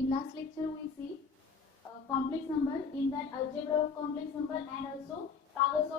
in last lecture we see complex number, in that algebra of complex number and also powers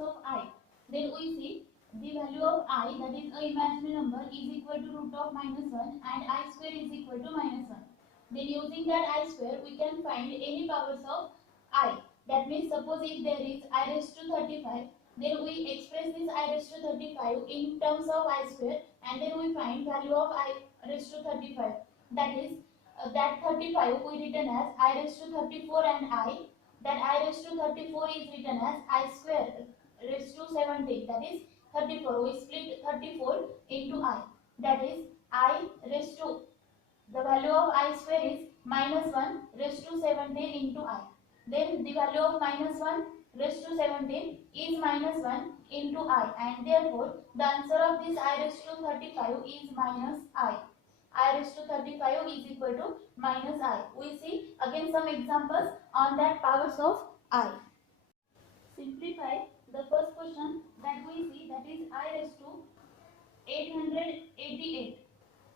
of I. Then we see the value of I, that is a imaginary number, is equal to root of -1 and I square is equal to -1. Then using that I square we can find any powers of I. That means suppose if there is I raised to 35, then we express this I raised to 35 in terms of I square, and then we find value of I raised to 35. That is that 35 we written as I raised to 34 and I. That I raised to 34 is written as I square raised to 17. That is 34. We split 34 into I. That is I raised to, the value of I square is -1 raised to 17 into I. Then the value of -1 raised to 17 is -1 into I, and therefore the answer of this I raised to 35 is minus I. I raised to 35 is equal to minus I. We see again some examples on that powers of I. Simplify the first question that we see, that is I raised to 888.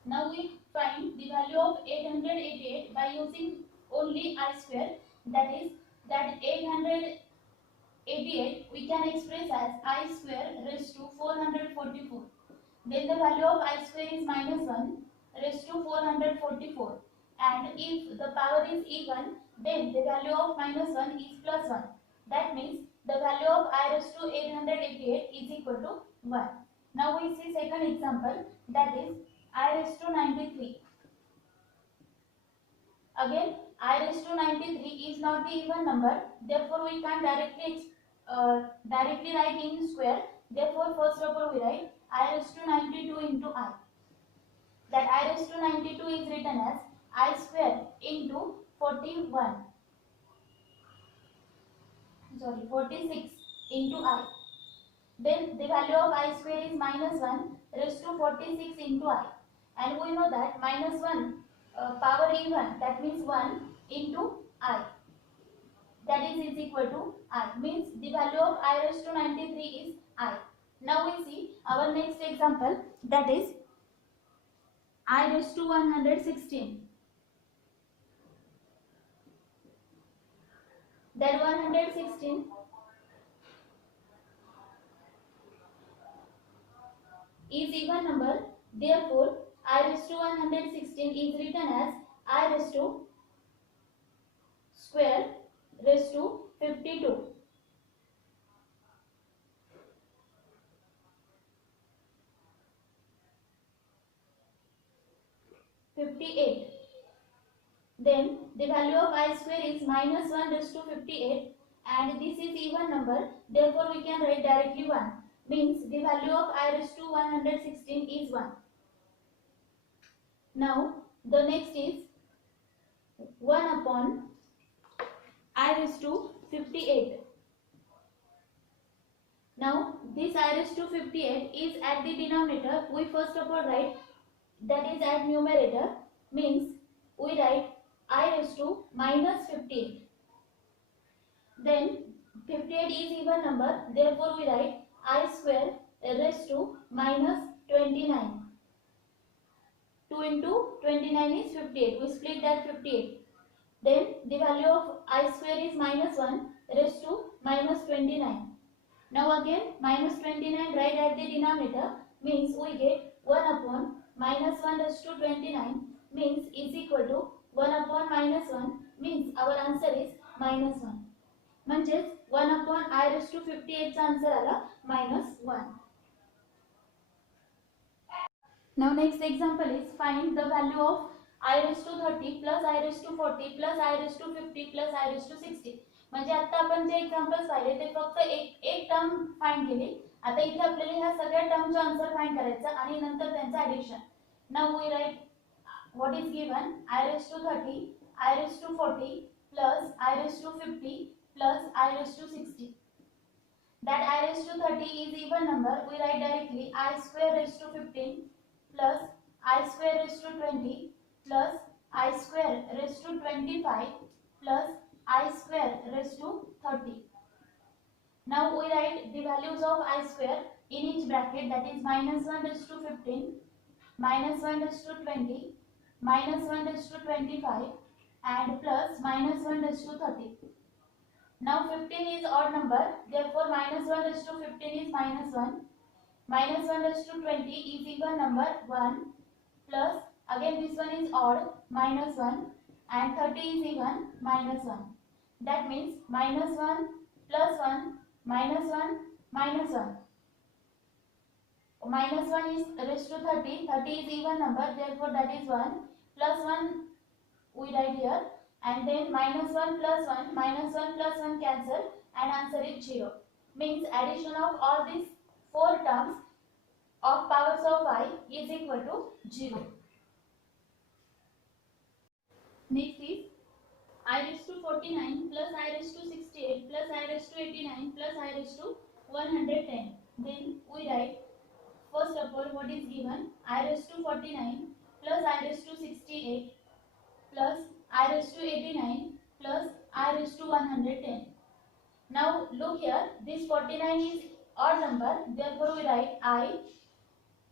Now we find the value of 888 by using only I square. That is that 888 we can express as I square raised to 444. Then the value of I square is -1 raised to 444, and if the power is even, then the value of -1 is +1. That means the value of I raised to 888 is equal to 1. Now we see second example, that is I raised to 93. Again I raised to 93 is not the even number, therefore we can directly write in square. Therefore first of all we write I raised to 92 into I. That I raised to 92 is written as I square into 46 into I. Then the value of I square is -1 raised to 46 into I, and we know that -1 power even, that means 1 into I, that is equal to I, means the value of I raised to 93 is I. Now we see our next example, that is I raised to 116. That 116 is even number, therefore I raised to 116 is written as I raised to square raised to 52. Then the value of I square is -1 raised to 58, and this is even number, therefore we can write directly 1, means the value of I raised to 116 is 1. Now the next is 1 upon I raised to 58. Now this I raised to 58 is at the denominator. We first of all write, that is at numerator, means we write I raised to -58. Then 58 is even number, therefore we write I square raised to -29. 2 into 29 is 58. We split that 58. Then the value of I square is -1 raised to -29. Now again -29 right at the denominator, means we get 1 upon -1 raised to 29, means is equal to 1 upon -1, means our answer is -1. म्हणजेच 1 upon I raised to 58 चा answer आला -1. Now next example is find the value of I raised to 30 plus I raised to 40 plus I raised to 50 plus I raised to 60. म्हणजे आता आपण जे examples पाहिले ते फक्त एक टर्म फाइंड केली. आता इथे आपल्याला ह्या सगळ्या टर्मचा आन्सर फाइंड करायचा आणि नंतर त्यांचा addition. Now we write what is given I raised to 30, I raised to 40 plus I raised to 50 plus I raised to 60. That I raised to 30 is even number, we write directly I square raised to 15 plus I square raised to 20 plus I square raised to 25 plus I square raised to 30. Now we write the values of I square in each bracket, that is -1 raised to 15, -1 raised to 20, minus 1 raised to 25 and plus minus 1 raised to 30. Now 15 is odd number, therefore minus 1 raised to 15 is minus 1. Minus 1 raised to 20 is even number 1 plus again this one is odd minus 1 and 30 is even minus 1. That means minus 1 plus 1 minus 1 minus 1. Minus 1 is raised to 30, 30 is even number, therefore that is 1 plus 1 we write here and then minus 1 plus 1 minus 1 plus 1 cancel and answer is 0. Means addition of all these 4 terms of powers of I is equal to 0. Next is I raised to 49 plus I raised to 68 plus I raised to 89 plus I raised to 110. Then we write first of all what is given I raised to 49 plus I raised to 68 plus I raised to 89 plus I raised to 110. Now look here, this 49 is odd number, therefore we write I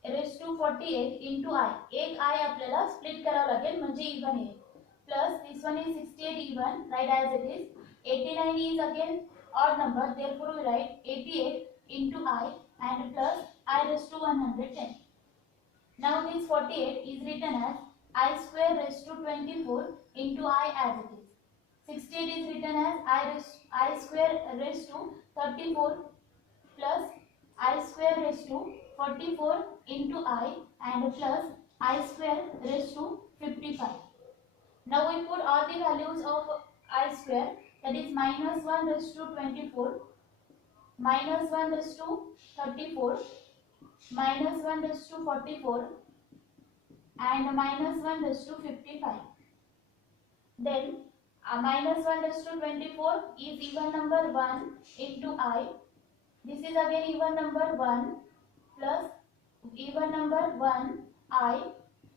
raised to 48 into I. एक I आपल्याला split करावं लागेल म्हणजे even येईल. Plus this one is 68 even, write as it is. 89 is again odd number, therefore we write 88 into I and plus I raised to 110. Now this 48 is written as I square raised to 24 into I as it is. 68 is written as I square raised to 34 plus I square raised to 44 into I and plus I square raised to 55. Now we put all the values of I square, that is minus 1 raised to 24, minus 1 raised to 34, minus 1 raised to 44 and minus 1 raised to 55. Then minus 1 raised to 24 is even number 1 into I. This is again even number 1 plus even number 1 I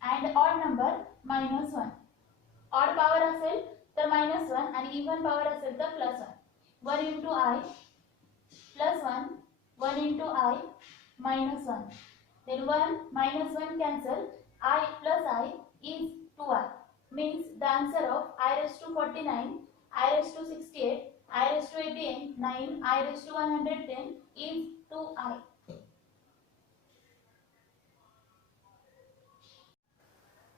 and odd number minus 1. Odd power असेल तर minus 1 आणि even power असेल तर plus 1. 1 into I plus 1, 1 into I minus 1. Then 1 minus 1 cancel, I plus I is 2I. Means the answer of I raised to 49, I raised to 68, I raised to 89, I raised to 110 is 2I.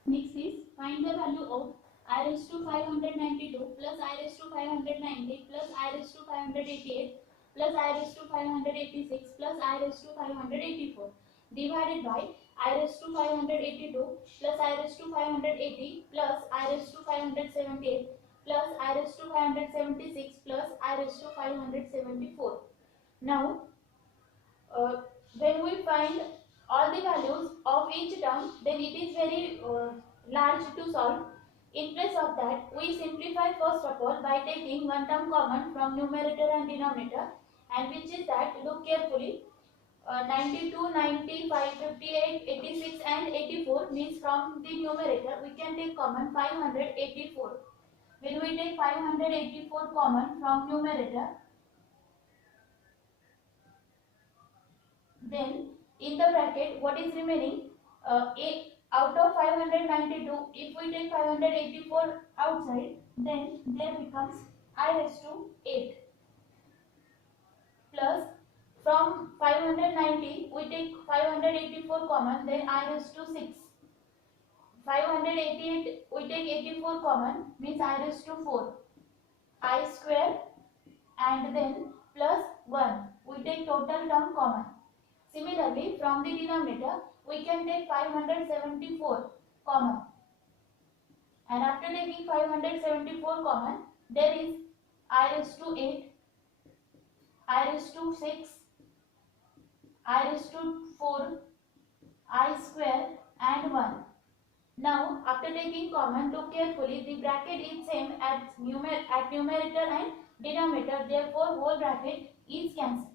Next is find the value of I raised to 592 plus I raised to 590 plus I raised to 588 plus I raised to 586 plus I raised to 584 divided by I raised to 582 plus I raised to 580 plus I raised to 578 plus I raised to 576 plus I raised to 574. Now when we find all the values of each term, then it is very large to solve. In place of that, we simplify first of all by taking one term common from numerator and denominator, and which is that, look carefully, 92, 95, 58, 86 and 84 means from the numerator we can take common 584. When we take 584 common from numerator, then in the bracket what is remaining, out of 592, if we take 584 outside, then there becomes I raised to 8 plus from 590 we take 584 common, then I raised to 6. 588 we take 84 common, means I raised to 4. I square and then plus 1 we take total term common. Similarly, from the denominator we can take 574 common, and after taking 574 common, there is I raised to 8, I raised to 6, I raised to 4, I square and 1. Now after taking common, look carefully, the bracket is same at numerator and denominator, therefore whole bracket is cancelled.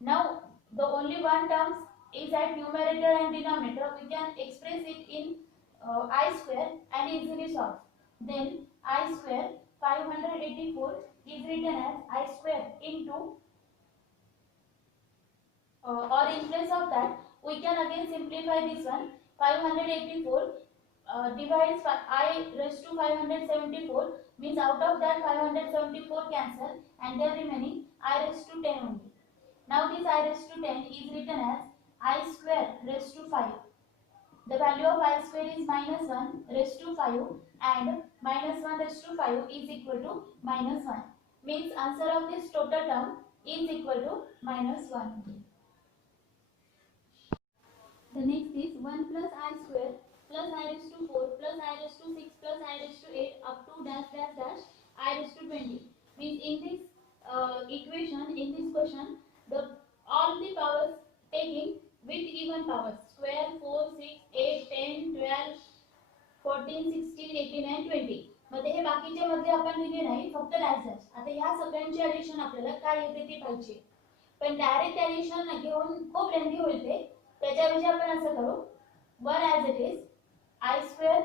Now the only one terms is at numerator and denominator, we can express it in I square and easily solve. Then I square 584 is written as I square into, or in place of that we can again simplify this one, 584 divides I raised to 574, means out of that 574 cancel and there remaining I raised to 10 only. Now this I raised to 10 is written as I square raised to 5. The value of I square is minus 1 raised to 5 and minus 1 raised to 5 is equal to minus 1. Means answer of this total term is equal to minus 1. The next is 1 plus I square plus I raised to 4 plus I raised to 6 plus I raised to 8 up to dash dash dash I raised to 20. Means in this equation, in this question, the all the powers taking with even powers, square 4, 6, 8, 10, 12, 14, 16, 18 and 20 मध्ये हे बाकीचे मध्ये आपण लिहिले नाही, फक्त dash dash. आता ह्या सगळ्यांचे ऍडिशन आपल्याला काय येते ते पाहिजे, पण डायरेक्ट ऍडिशन घेऊन खूप लेंथी होईल ते. त्याच्याऐवजी आपण असं करू, 1 as it is I square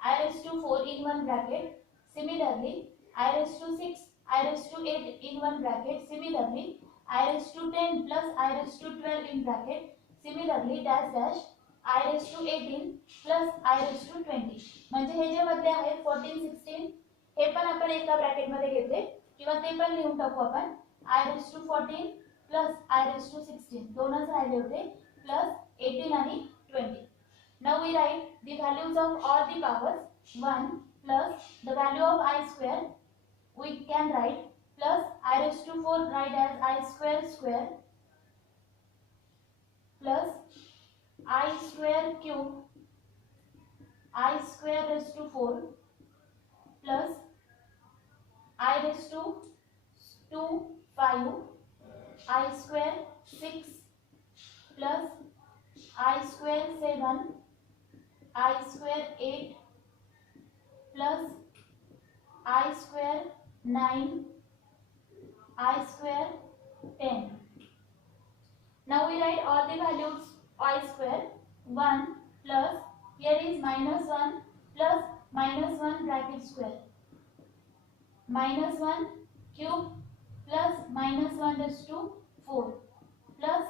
I raised to 4 in one bracket, similarly I raised to 6 I raised to 8 in one bracket, similarly I raised to 10 plus I raised to 12 in bracket, similarly dash dash I raised to 18 plus I raised to 20. म्हणजे हे जे मध्ये आहेत 14 16 हे पण आपण एका bracket मध्ये घेतले किंवा ते पण लिहून टाकू आपण. I raised to 14 plus I raised to 16 दोनच राहिले होते, plus 18 आणि 20. Now we write the values of all the powers. 1 plus the value of I square we can write plus I raised to 4 write as I square square plus I square cube I square raised to 4 plus I raised to 2 5 I square 6 plus I square 7 I square 8 plus I square 9 I square 10. Now we write all the values I square. 1 plus here is minus 1 plus minus 1 bracket square, minus 1 cube plus minus 1 raised to 4 plus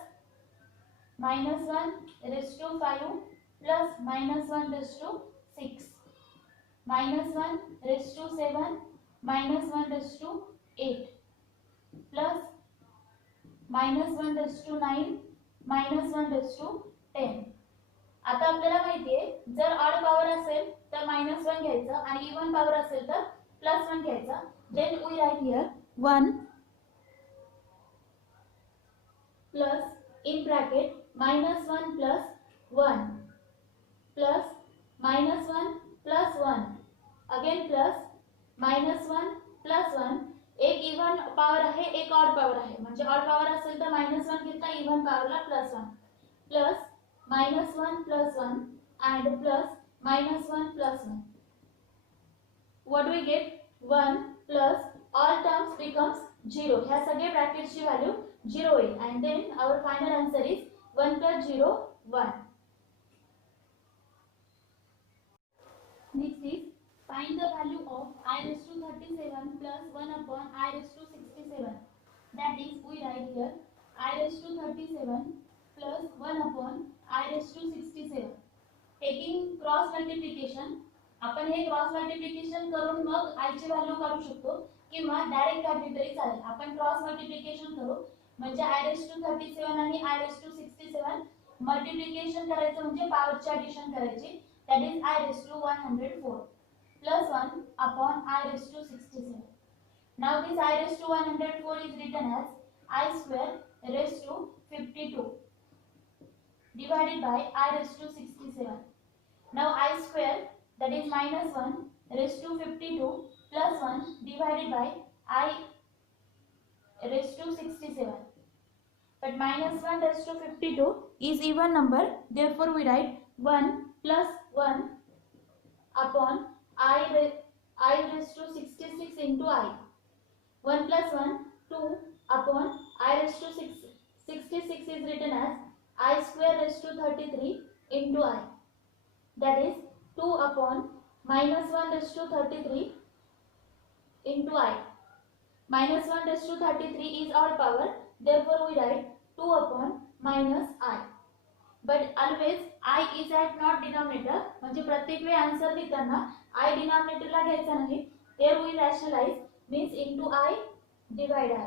minus 1 raised to 5 plus minus 1 raised to 6 minus 1 raised to 7 minus 1 raised to 8 plus minus 1 raised to 9 minus 1 raised to 10. आता आपल्याला माहिती आहे, जर odd power असेल तर minus 1 घ्यायचं आणि even power असेल तर प्लस 1 घ्यायचं. Then we write here 1 plus in bracket minus 1 plus 1 plus minus 1 plus 1 again plus minus 1 plus 1. एक इवन पॉवर आहे, एक ऑड पॉवर आहे, म्हणजे ऑड पॉवर असेल तर मायनस 1 घेता, इवन पॉवरला प्लस 1 प्लस minus 1 plus 1 and plus minus 1 plus 1. What do we get? 1 plus all terms becomes 0. ह्या सगळे ब्रॅकेटची व्हॅल्यू 0 होईल and then our final answer is 1 plus 0 1. Next is find the value of I raised to 37 plus 1 upon I raised to 67. That is we write here I raised to 37 plus 1 upon I raised to 67. Taking cross multiplication, आपण हे cross multiplication करून मग I ची value काढू शकतो किंवा direct काढली तरी चालेल. आपण क्रॉस मल्टिप्लिकेशन करू म्हणजे I raised to 37 आणि I raised to 67 मल्टिप्लिकेशन करायचं म्हणजे पॉवरची ऍडिशन करायची. That is I raised to 104 plus 1 upon I raised to 67. Now this I raised to 104 is written as I square raised to 52 divided by I raised to 67. Now I square that is minus 1 raised to 52 plus 1 divided by I raised to 67. But minus 1 raised to 52 is even number, therefore we write 1 plus 1 upon I raised to 66 into I. 1 plus 1 2 upon I raised to 66 is written as I square raised to 33 into I. That is 2 upon minus 1 raised to 33 into I. Minus 1 raised to 33 is odd power, therefore we write 2 upon minus I. but always I is at not denominator, म्हणजे प्रत्येक वेळी answer देताना I denominator ला घ्यायचा नाही. There we rationalize means into I divide I.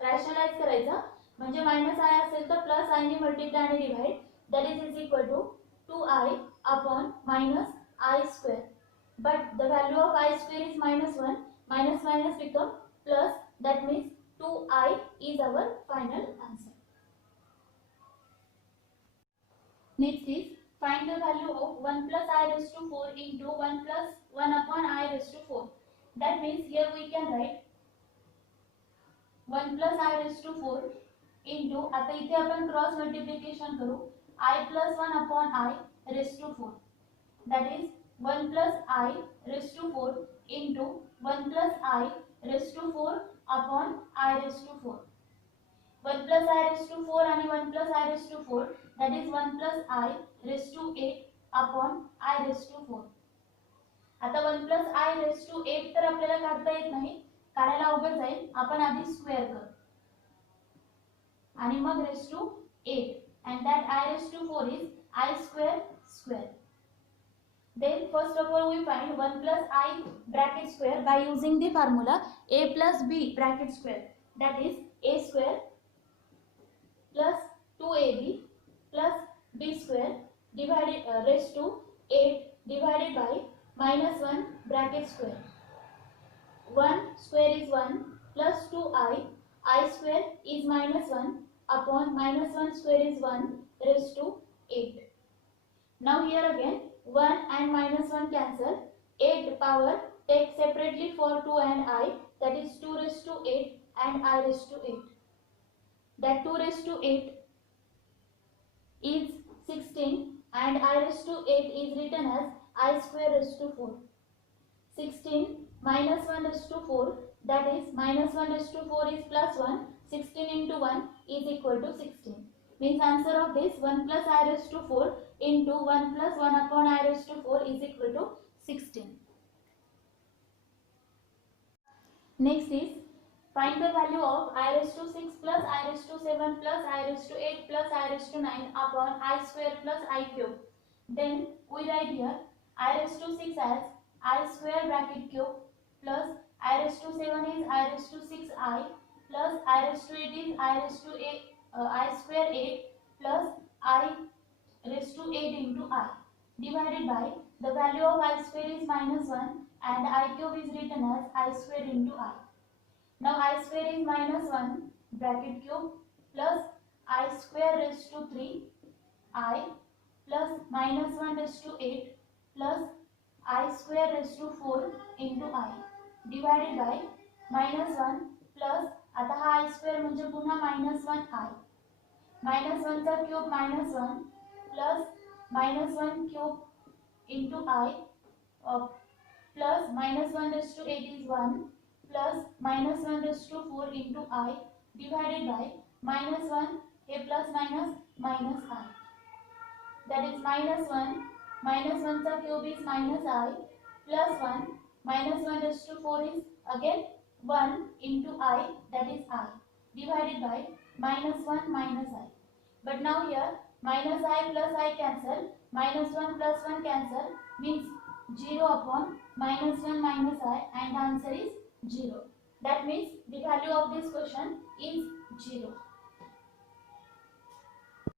Rationalise करायचं म्हणजे minus आय असेल तर प्लस आय ने मल्टिप्लाय आणि divide that is equal to 2i upon minus i square. But the value of i square is -1. Minus minus become plus, that means 2i is our final answer. Next is find the value of 1 plus I raised to 4 into 1 plus 1 upon I raised to 4. That means here we can write 1 plus I raised to 4 into, आता इथे आपण cross multiplication करू, I plus 1 upon I raised to 4. That is 1 plus I raised to 4 into 1 plus I raised to 4 upon I raised to 4. 1 plus I raised to 4 आणि 1 plus I raised to 4, that is 1 plus I raised to 8 upon I raised to 4. आता 1 plus I raised to 8 तर आपल्याला काढता येत नाही, काढायला अवघड जाईल. आपण आधी स्क्वेअर करू आणि मग raised to 8, and that I raised to 4 is I square square. Then first of all we find 1 plus I bracket square by using the formula a plus b bracket square, that is a square plus 2ab plus b square divided raised to 8 divided by -1 bracket square. 1 square is 1 plus 2i, I square is -1 upon -1 square is 1 raised to 8. Now here again 1 and -1 cancel, 8 power take separately for 2 and I, that is 2 raised to 8 and I raised to 8. That 2 raised to 8 is 16 and I raised to 8 is written as I square raised to 4. 16 minus 1 raised to 4, that is -1 raised to 4 is +1. 16 into 1 is equal to 16. Means answer of this 1 plus I raised to 4 into 1 plus 1 upon I raised to 4 is equal to 16. Next is find the value of I raised to 6 plus I raised to 7 plus I raised to 8 plus I raised to 9 upon I square plus I cube. Then we write here I raised to 6 as I square bracket cube plus I raised to 7 is I raised to 6i plus I raised to 8 is I raised to 8 I square 8 plus I raised to 8 into I divided by the value of I square is -1 and I cube is written as I square into I. Now I square is -1 bracket cube plus I square raised to 3 I plus -1 raised to 8 plus I square raised to 4 into I divided by -1 plus, आता हा I square म्हणजे पुन्हा -1 I, -1 चा cube -1 plus -1 cube into I plus -1 raised to 8 is 1 plus -1 raised to 4 into I divided by -1 a plus minus I, that is -1 चा cube is -I plus 1 -1 raised to 4 is again 1 into I, that is I divided by -1 I. But now here -I plus I cancel, -1 plus 1 cancel, means 0 upon -1 I, and the answer is 0. That means the value of this question is 0.